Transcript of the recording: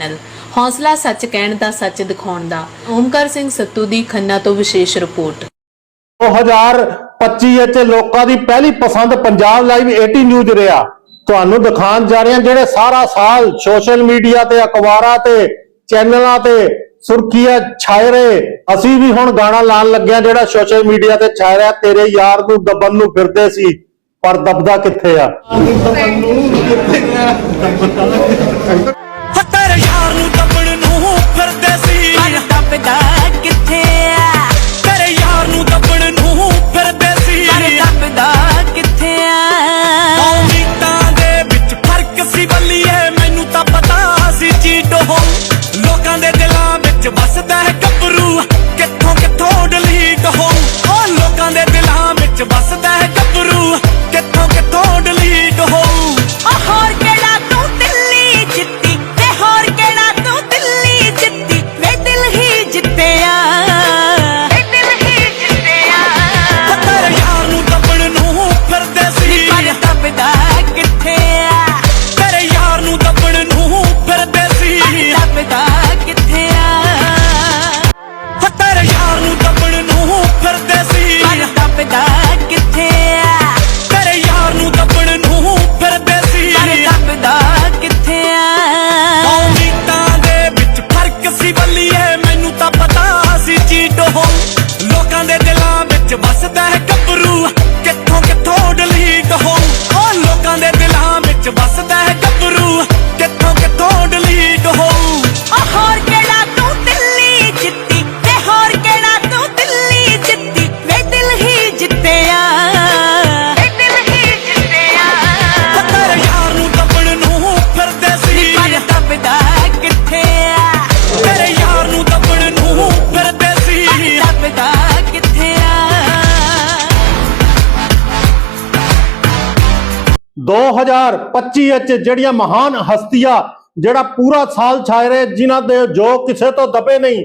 Channel ਹੌਸਲਾ ਸੱਚ ਕਹਿਣ ਦਾ ਸੱਚ ਦਿਖਾਉਣ ਦਾ। ਓਮਕਾਰ ਸਿੰਘ ਸੱਤੂ ਦੀ ਖੰਨਾ ਤੋਂ ਵਿਸ਼ੇਸ਼ ਰਿਪੋਰਟ। 2025 ਵਿੱਚ ਲੋਕਾਂ ਦੀ ਪਹਿਲੀ ਪਸੰਦ ਪੰਜਾਬ ਲਾਈਵ 80 ਨਿਊਜ਼ ਰਿਹਾ। ਤੁਹਾਨੂੰ ਦਿਖਾਉਣ ਜਾ ਰਹੇ ਹਾਂ ਜਿਹੜੇ ਸਾਰਾ ਸਾਲ ਸੋਸ਼ਲ ਮੀਡੀਆ ਤੇ ਅਖਬਾਰਾਂ ਤੇ ਚੈਨਲਾਂ ਤੇ ਸੁਰਖੀਆਂ ਛਾਏ ਰਹੇ। ਅਸੀਂ ਵੀ ਹੁਣ ਗਾਣਾ ਲਾਣ ਲੱਗਿਆ ਜਿਹੜਾ ਸੋਸ਼ਲ ਮੀਡੀਆ ਤੇ ਛਾਇ ਰਿਹਾ। ਤੇਰੇ ਯਾਰ ਨੂੰ ਦੱਬਣ ਨੂੰ ਫਿਰਦੇ ਸੀ ਪਰ ਦਬਦਾ ਕਿੱਥੇ ਆ? bas your boss at that. 2025 ਵਿੱਚ ਜਿਹੜੀਆਂ ਮਹਾਨ ਹਸਤੀਆਂ, ਜਿਹੜਾ ਪੂਰਾ ਸਾਲ ਛਾਏ ਰਹੇ, ਜਿਨ੍ਹਾਂ ਦੇ ਜੋ ਕਿਸੇ ਤੋਂ ਦਬੇ ਨਹੀਂ